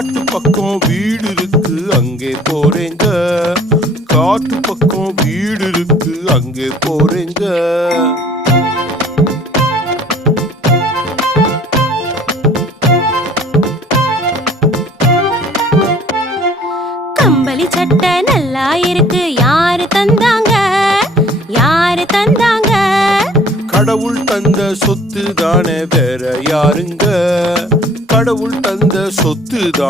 காட்டு பக்கம் வீடு இருக்கு அங்கே போறேங்க. காட்டு பக்கம் வீடு இருக்கு அங்கே போறேங்க. கம்பளி சட்டை நல்லா இருக்கு, யாரு தந்தாங்க? யாரு தந்தாங்க? கடவுள் தந்த சொத்து தானே, வேற யாருங்க? கடவுள் தந்த சொத்து தான்.